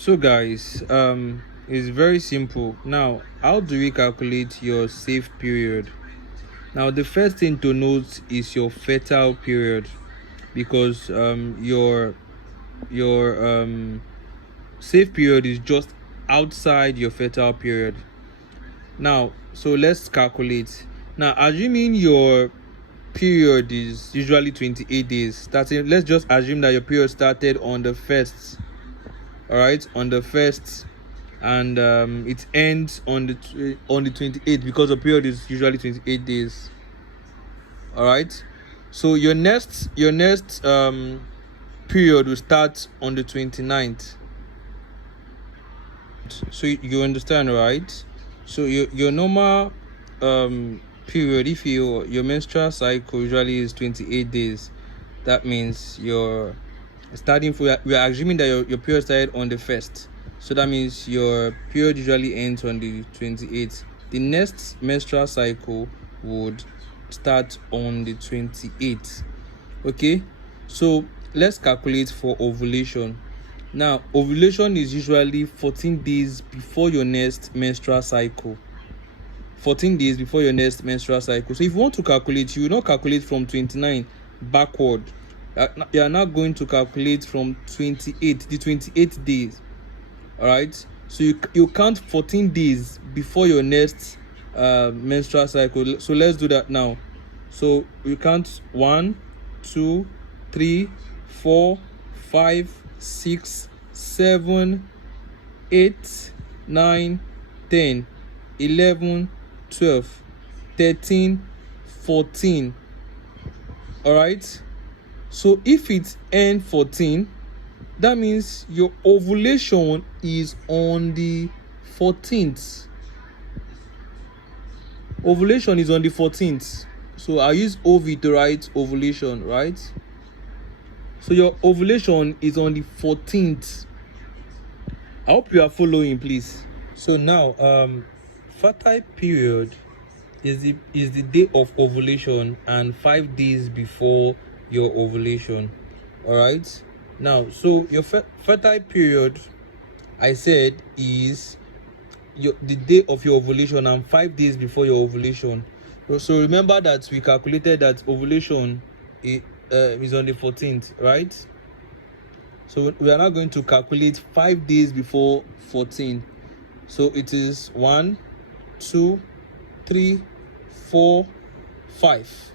So guys, it's very simple. Now, how do we calculate your safe period? Now, the first thing to note is your fertile period, because your safe period is just outside your fertile period. Now, so let's calculate. Now, assuming your period is usually 28 days, starting, let's just assume that your period started on the first. All right, on the first, and it ends on the 28th, because the period is usually 28 days. All right, so your next period will start on the 29th. So you understand, right? So your normal period, if your menstrual cycle usually is 28 days, that means you're starting for, we are assuming that your period started on the first, so that means your period usually ends on the 28th. The next menstrual cycle would start on the 28th. Okay, so let's calculate for ovulation. Now, ovulation is usually 14 days before your next menstrual cycle. 14 days before your next menstrual cycle. So if you want to calculate, you will not calculate from 29 backward. You are now going to calculate from 28, the 28 days. All right, so you count 14 days before your next menstrual cycle. So let's do that now. So you count 1, 2, 3, 4, 5, 6, 7, 8, 9, 10, 11, 12, 13, 14. All right, so if it's N14, that means your ovulation is on the 14th. Ovulation is on the 14th. So I use OV to write ovulation, right? So your ovulation is on the 14th. I hope you are following, please. So now, fertile period is the day of ovulation and 5 days before your ovulation. All right. Now, so your fertile period, I said, is the day of your ovulation and 5 days before your ovulation. So remember that we calculated that ovulation is on the 14th, right? So we are now going to calculate 5 days before 14. So it is 1, 2, 3, 4, 5.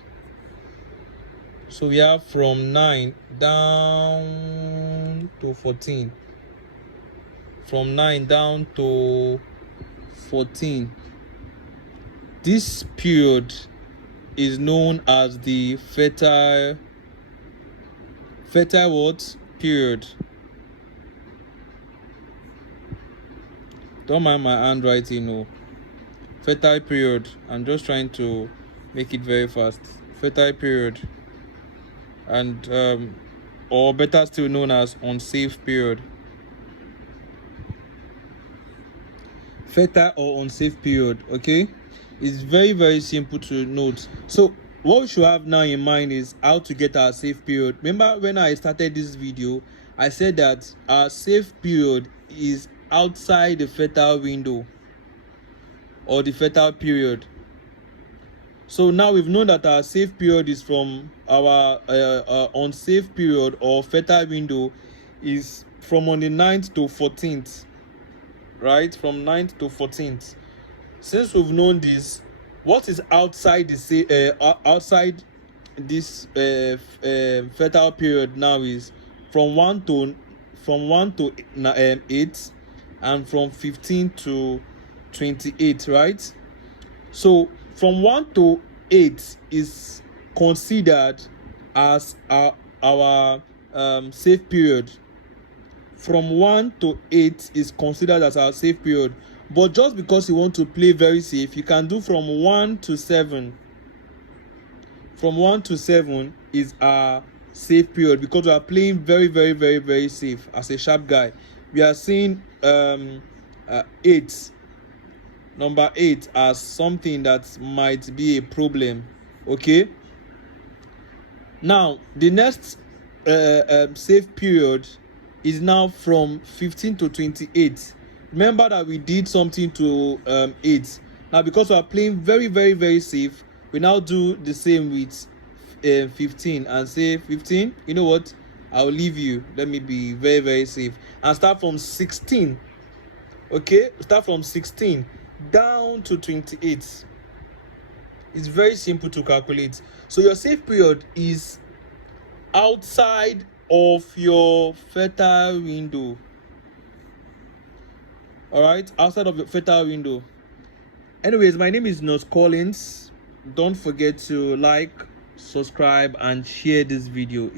So we have from 9 down to 14. From 9 down to 14. This period is known as the fertile what period. Don't mind my handwriting, no. Fertile period. I'm just trying to make it very fast. Fertile period. And or better still known as unsafe period. Fertile or unsafe period. Okay, it's very, very simple to note. So what we should have now in mind is how to get our safe period. Remember when I started this video, I said that our safe period is outside the fertile window or the fertile period. So now we've known that our safe period is from our unsafe period or fertile window is from on the 9th to 14th, right? From 9th to 14th. Since we've known this, what is outside outside this fertile period now is from 1 to 8, and from 15 to 28, right? So from 1 to 8 is considered as our safe period. From 1 to 8 is considered as our safe period. But just because you want to play very safe, you can do from 1 to 7. From 1 to 7 is our safe period, because we are playing very, very, very, very safe as a sharp guy. We are seeing 8, number 8, as something that might be a problem. Okay, now the next safe period is now from 15 to 28. Remember that we did something to 8. Now, because we are playing very, very, very safe, we now do the same with 15 and say 15. You know what? I'll leave you. Let me be very, very safe and start from 16. Okay, start from 16 down to 28. It's very simple to calculate. So your safe period is outside of your fertile window. All right, outside of your fertile window. Anyways, my name is Nurse Collins. Don't forget to like, subscribe, and share this video.